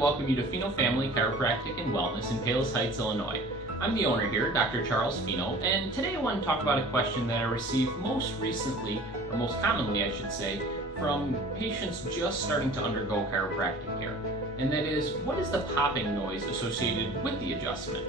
welcome you to Fino Family Chiropractic and Wellness in Palos Heights, Illinois. I'm the owner here, Dr. Charles Fino, and today I want to talk about a question that I received most recently, or most commonly I should say, from patients just starting to undergo chiropractic care. And that is, what is the popping noise associated with the adjustment?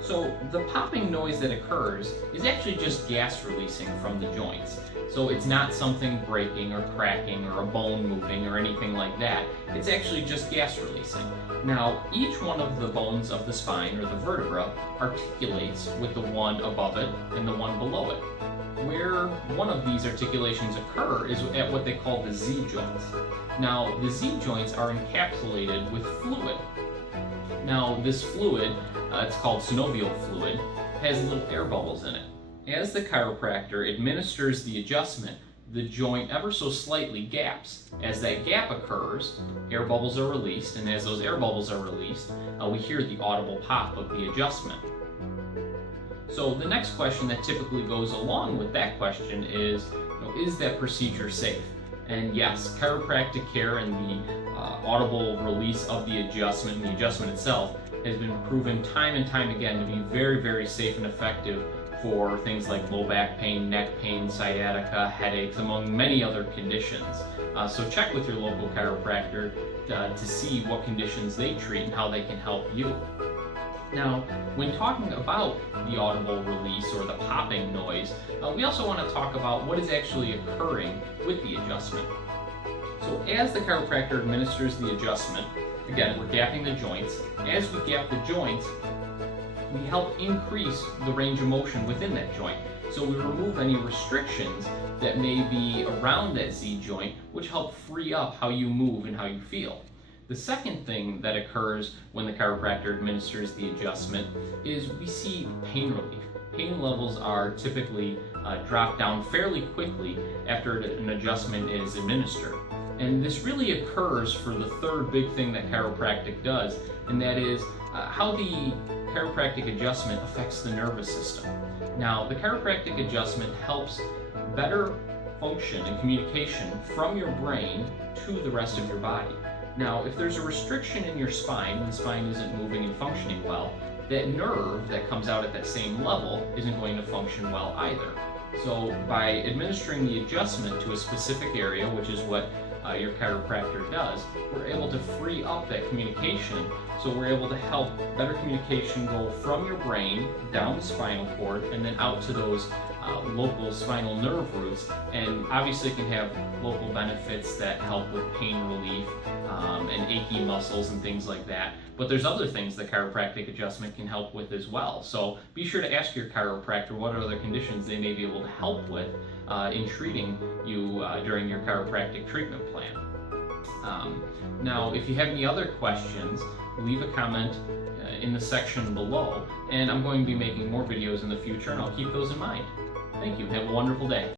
So the popping noise that occurs is actually just gas releasing from the joints. So it's not something breaking or cracking or a bone moving or anything like that. It's actually just gas releasing. Now, each one of the bones of the spine or the vertebra articulates with the one above it and the one below it. Where one of these articulations occur is at what they call the Z joints. Now, the Z joints are encapsulated with fluid. Now, this fluid, it's called synovial fluid, has little air bubbles in it. As the chiropractor administers the adjustment, the joint ever so slightly gaps. As that gap occurs, air bubbles are released, and as those air bubbles are released, we hear the audible pop of the adjustment. So the next question that typically goes along with that question is that procedure safe? And yes, chiropractic care and the audible release of the adjustment and the adjustment itself has been proven time and time again to be very, very safe and effective for things like low back pain, neck pain, sciatica, headaches, among many other conditions. So check with your local chiropractor to see what conditions they treat and how they can help you. Now, when talking about the audible release or the popping noise, we also want to talk about what is actually occurring with the adjustment. So as the chiropractor administers the adjustment, again, we're gapping the joints. As we gap the joints, we help increase the range of motion within that joint. So we remove any restrictions that may be around that Z joint, which help free up how you move and how you feel. The second thing that occurs when the chiropractor administers the adjustment is we see pain relief. Pain levels are typically dropped down fairly quickly after an adjustment is administered. And this really occurs for the third big thing that chiropractic does, and that is how the chiropractic adjustment affects the nervous system. Now, the chiropractic adjustment helps better function and communication from your brain to the rest of your body. Now, if there's a restriction in your spine, and the spine isn't moving and functioning well, that nerve that comes out at that same level isn't going to function well either. So by administering the adjustment to a specific area, which is what your chiropractor does, we're able to free up that communication, so we're able to help better communication go from your brain down the spinal cord and then out to those local spinal nerve roots, and obviously can have local benefits that help with pain relief and achy muscles and things like that. But there's other things that chiropractic adjustment can help with as well. So be sure to ask your chiropractor what other conditions they may be able to help with in treating you during your chiropractic treatment plan. Now, if you have any other questions, leave a comment in the section below, and I'm going to be making more videos in the future, and I'll keep those in mind. Thank you. Have a wonderful day.